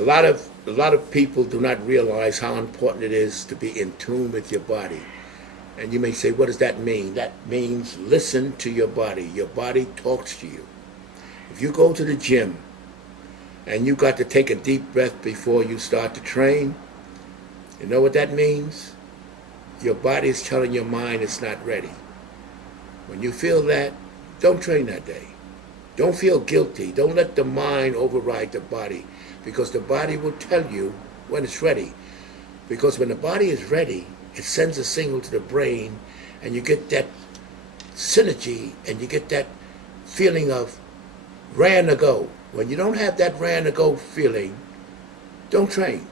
A lot of people do not realize how important it is to be in tune with your body. And you may say, what does that mean? That means listen to your body. Your body talks to you. If you go to the gym and you got to take a deep breath before you start to train, you know what that means? Your body is telling your mind it's not ready. When you feel that, don't train that day. Don't feel guilty. Don't let the mind override the body, because the body will tell you when it's ready. Because when the body is ready, it sends a signal to the brain, and you get that synergy, and you get that feeling of raring to go. When you don't have that raring to go feeling, don't train,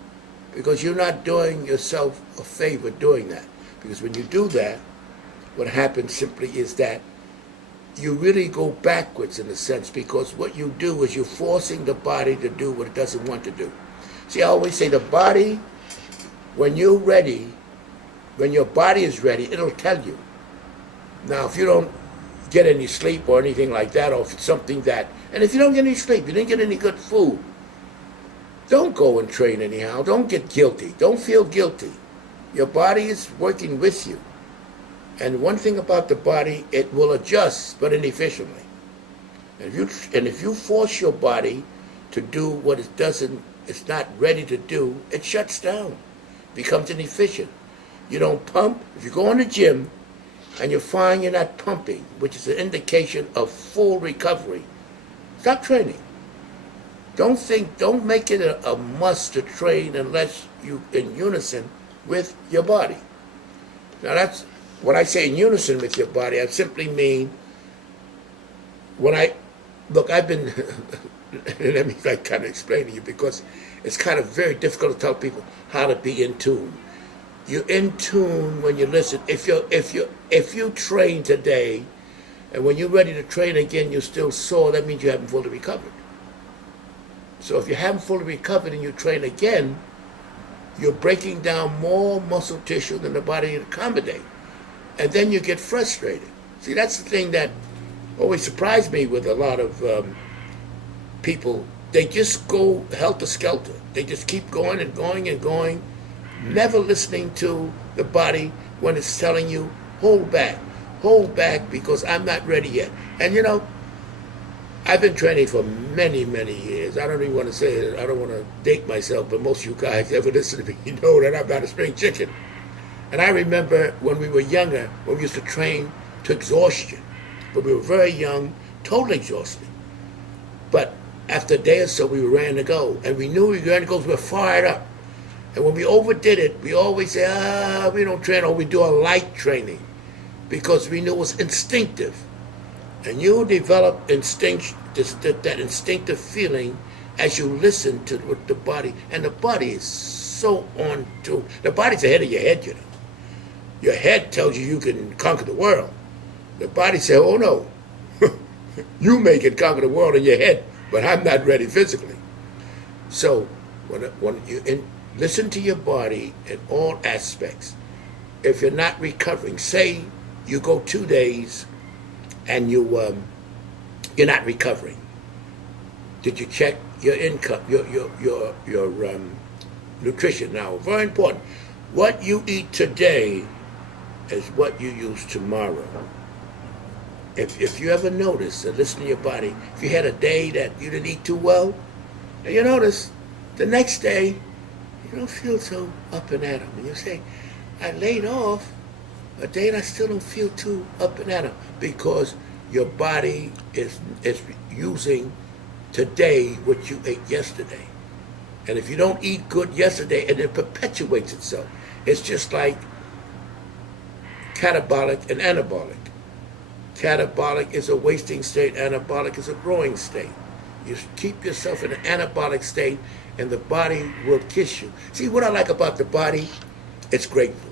because you're not doing yourself a favor doing that. Because when you do that, what happens simply is that you really go backwards in a sense, because what you do is you're forcing the body to do what it doesn't want to do. See, I always say the body, when you're ready, when your body is ready, it'll tell you. Now, if you don't get any sleep or anything like that, or if it's something that, and if you don't get any sleep, you didn't get any good food, don't go and train anyhow. Don't get guilty. Don't feel guilty. Your body is working with you. And one thing about the body, it will adjust, but inefficiently. And if you force your body to do what it's not ready to do, it shuts down, becomes inefficient. You don't pump. If you go in the gym and you find you're not pumping, which is an indication of full recovery, stop training. Don't make it a must to train unless you in unison with your body. Now that's, when I say in unison with your body, I simply mean I've been, let me kind of explain to you, because it's kind of very difficult to tell people how to be in tune. You're in tune when you listen. If you train today, and when you're ready to train again, you're still sore, that means you haven't fully recovered. So if you haven't fully recovered and you train again, you're breaking down more muscle tissue than the body can accommodate. And then you get frustrated. See, that's the thing that always surprised me with a lot of people. They just go helter-skelter. They just keep going and going and going, never listening to the body when it's telling you, hold back, because I'm not ready yet. And you know, I've been training for many, many years. I don't even want to say it. I don't want to date myself, but most of you guys ever listen to me, you know that I'm not a spring chicken. And I remember when we were younger, when we used to train to exhaustion. But we were very young, totally exhausted. But after a day or so, we were ready to go. And we knew we were ready to go, we were fired up. And when we overdid it, we always say, we don't train, or we do a light training, because we knew it was instinctive. And you develop that instinctive feeling as you listen to what the body, and the body is so on to, the body's ahead of your head, you know. Your head tells you you can conquer the world. The body says, oh no, you may can conquer the world in your head, but I'm not ready physically. So when you listen to your body in all aspects. If you're not recovering, say you go 2 days and you're not recovering. Did you check your income, your nutrition? Now, very important. What you eat today is what you use tomorrow. If you ever notice and listen to your body, if you had a day that you didn't eat too well, and you notice the next day you don't feel so up and at 'em, and you say, I laid off a day and I still don't feel too up and at 'em, because your body is using today what you ate yesterday. And if you don't eat good yesterday, and it perpetuates itself. It's just like catabolic and anabolic. Catabolic is a wasting state, anabolic is a growing state. You keep yourself in an anabolic state, and the body will kiss you. See, what I like about the body, it's grateful.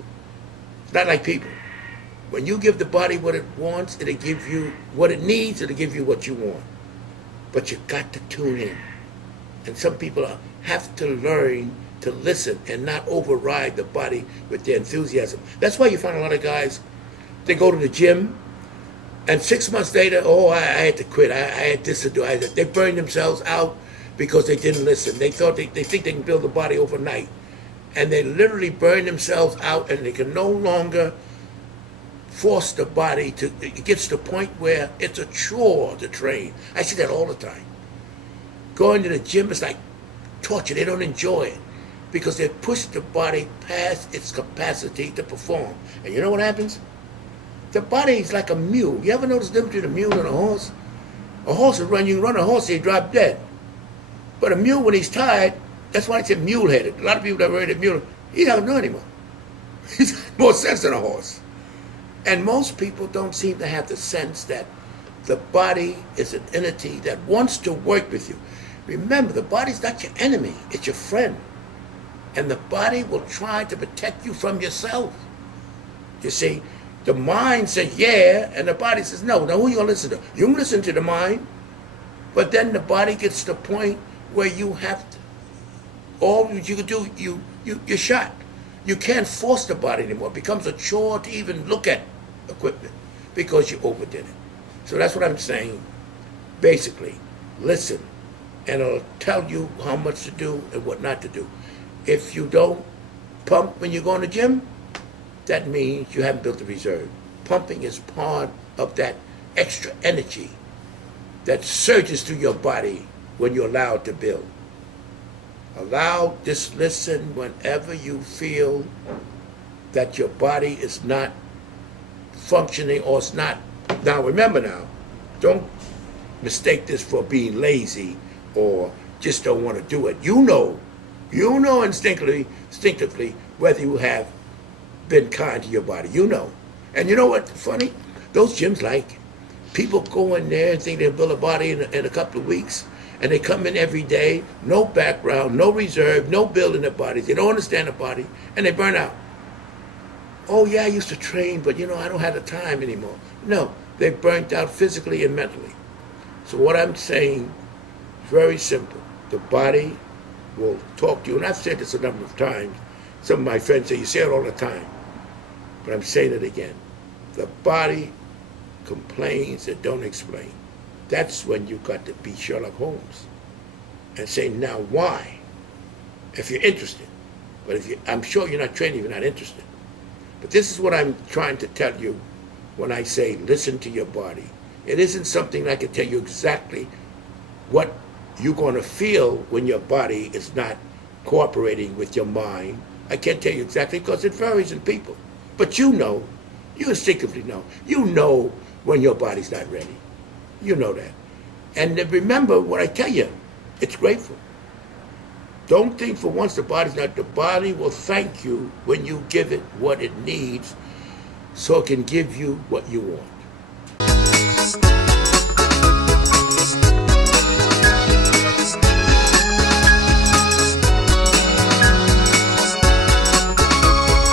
It's not like people. When you give the body what it wants, it'll give you what it needs, it'll give you what you want. But you got to tune in. And some people have to learn to listen and not override the body with their enthusiasm. That's why you find a lot of guys, they go to the gym, and 6 months later, I had to quit. I had this to do. They burn themselves out. because they didn't listen. They thought they think they can build a body overnight. And they literally burn themselves out, and they can no longer force the body to, it gets to the point where it's a chore to train. I see that all the time. Going to the gym is like torture. They don't enjoy it because they push the body past its capacity to perform. And you know what happens? The body is like a mule. You ever notice the difference between a mule and a horse? A horse will run, you can run a horse, he drop dead. But a mule, when he's tired, that's why I said mule-headed. A lot of people that heard a mule, he don't know anymore. He's got more sense than a horse. And most people don't seem to have the sense that the body is an entity that wants to work with you. Remember, the body's not your enemy, it's your friend. And the body will try to protect you from yourself. You see, the mind says yeah, and the body says no. Now who are you going to listen to? You can listen to the mind, but then the body gets to the point where you have to, all you can do, you're shot. You can't force the body anymore. It becomes a chore to even look at equipment because you overdid it. So that's what I'm saying. Basically, listen, and it'll tell you how much to do and what not to do. If you don't pump when you go in the gym, that means you haven't built a reserve. Pumping is part of that extra energy that surges through your body when you're allowed to build. Just listen whenever you feel that your body is not functioning or it's not. Now remember now, don't mistake this for being lazy or just don't want to do it. You know instinctively whether you have been kind to your body. You know. And you know what's funny? Those gyms like, people go in there and think they'll build a body in a couple of weeks, and they come in every day, no background, no reserve, no building their bodies. They don't understand the body, and they burn out. Oh yeah, I used to train, but I don't have the time anymore. No, they burnt out physically and mentally. So what I'm saying is very simple. The body will talk to you, and I've said this a number of times. Some of my friends say, you say it all the time, but I'm saying it again. The body complains and don't explain. That's when you got to be Sherlock Holmes and say, now why? If you're interested. But I'm sure you're not training if you're not interested. But this is what I'm trying to tell you when I say listen to your body. It isn't something I can tell you exactly what you're going to feel when your body is not cooperating with your mind. I can't tell you exactly because it varies in people. But you instinctively know. You know when your body's not ready. You know that. And remember what I tell you, it's grateful. Don't think for once the body's not. The body will thank you when you give it what it needs so it can give you what you want.